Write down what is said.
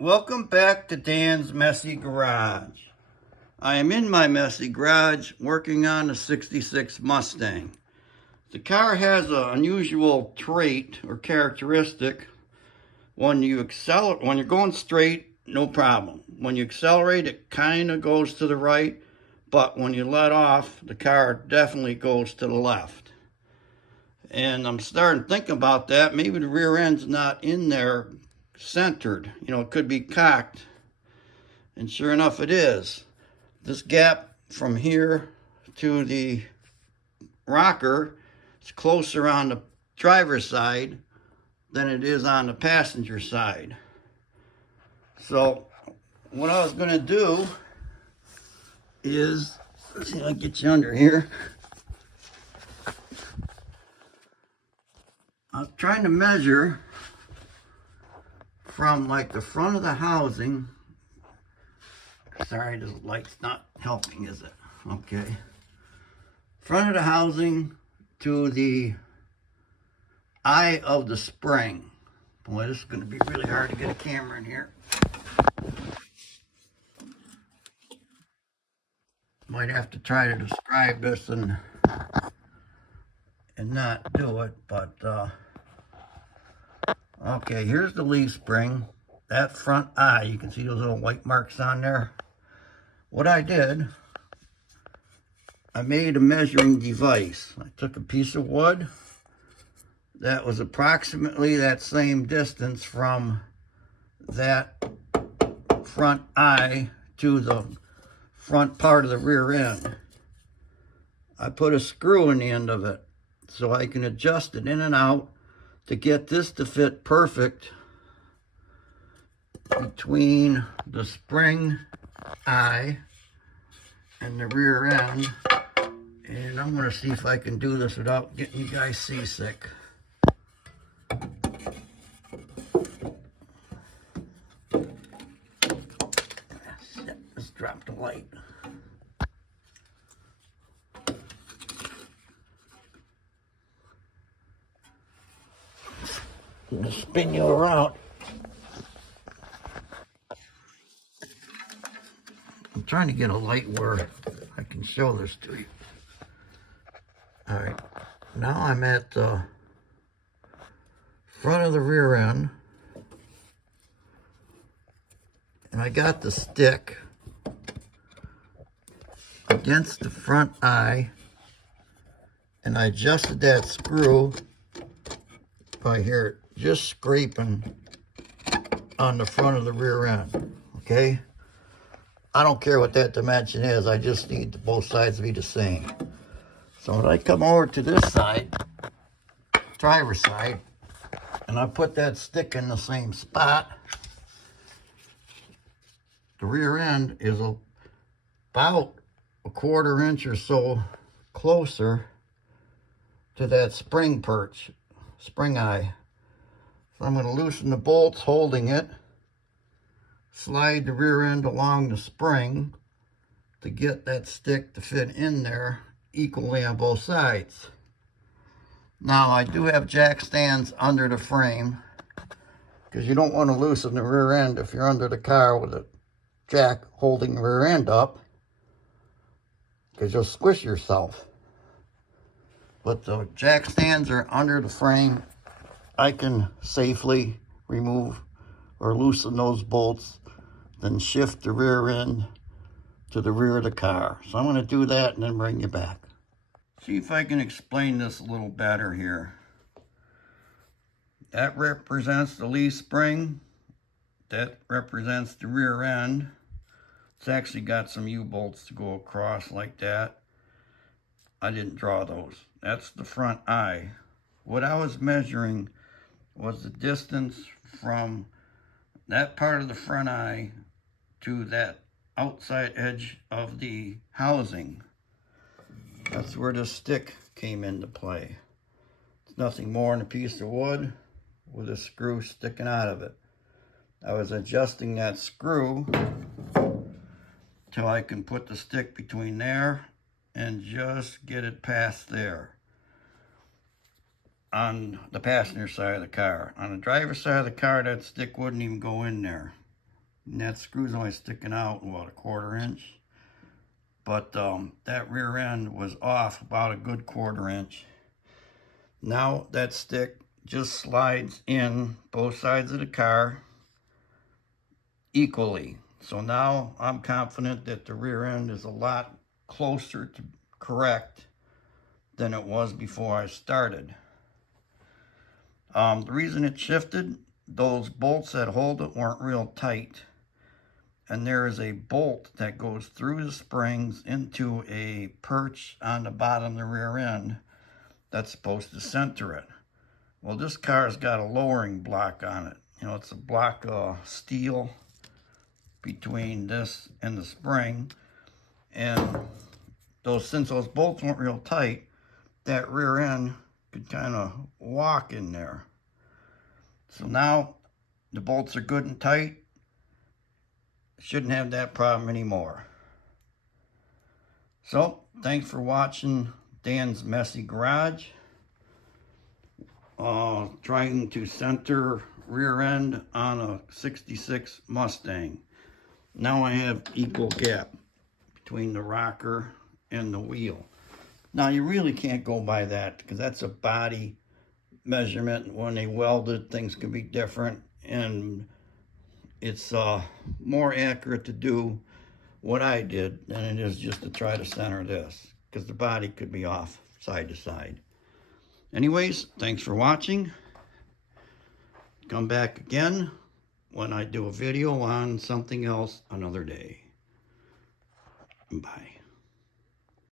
Welcome back to Dan's Messy Garage. I am in my messy garage working on the 66 Mustang. The car has an unusual trait or characteristic. When you're going straight, no problem. When you accelerate, it kind of goes to the right, but when you let off, the car definitely goes to the left. And I'm starting to think about that. Maybe the rear end's not in there centered. It could be cocked. And sure enough, it is. This gap from here to the rocker is closer on the driver's side than it is on the passenger side. So what I was going to do is, let's see, I'll get you under here. I'm trying to measure from like the front of the housing. Sorry, this light's not helping, is it? Okay. Front of the housing to the eye of the spring. Boy, this is going to be really hard to get a camera in here. Might have to try to describe this and not do it, but okay, here's the leaf spring. That front eye, you can see those little white marks on there. What I did, I made a measuring device. I took a piece of wood that was approximately that same distance from that front eye to the front part of the rear end. I put a screw in the end of it so I can adjust it in and out to get this to fit perfect between the spring eye and the rear end. And I'm going to see if I can do this without getting you guys seasick. Let's drop the light. I'm going to spin you around. I'm trying to get a light where I can show this to you. All right, now I'm at the front of the rear end, and I got the stick against the front eye, and I adjusted that screw by here, just scraping on the front of the rear end, okay? I don't care what that dimension is, I just need both sides to be the same. So when I come over to this side, driver's side, and I put that stick in the same spot, the rear end is about a 1/4 inch or so closer to that spring perch, spring eye. So I'm going to loosen the bolts holding it, slide the rear end along the spring to get that stick to fit in there equally on both sides. Now I do have jack stands under the frame because you don't want to loosen the rear end if you're under the car with a jack holding the rear end up, because you'll squish yourself. But the jack stands are under the frame. I can safely remove or loosen those bolts, then shift the rear end to the rear of the car. So I'm going to do that and then bring you back. See if I can explain this a little better here. That represents the leaf spring. That represents the rear end. It's actually got some U-bolts to go across like that. I didn't draw those. That's the front eye. What I was measuring was the distance from that part of the front eye to that outside edge of the housing. That's where the stick came into play. It's nothing more than a piece of wood with a screw sticking out of it. I was adjusting that screw till I can put the stick between there and just get it past there on the passenger side of the car. On the driver's side of the car, that stick wouldn't even go in there. And that screw's only sticking out about 1/4 inch. But that rear end was off about a good 1/4 inch. Now that stick just slides in both sides of the car equally. So now I'm confident that the rear end is a lot closer to correct than it was before I started. The reason it shifted, those bolts that hold it weren't real tight. And there is a bolt that goes through the springs into a perch on the bottom of the rear end that's supposed to center it. Well, this car's got a lowering block on it. You know, it's a block of steel between this and the spring. And since those bolts weren't real tight, that rear end could kind of walk in there. So now the bolts are good and tight. Shouldn't have that problem anymore. So, thanks for watching Dan's Messy Garage. Trying to center rear end on a 66 Mustang. Now I have equal gap between the rocker and the wheel. Now you really can't go by that because that's a body measurement. When they welded, things could be different, and it's more accurate to do what I did than it is just to try to center this, because the body could be off side to side. Anyways, thanks for watching. Come back again when I do a video on something else another day. Bye.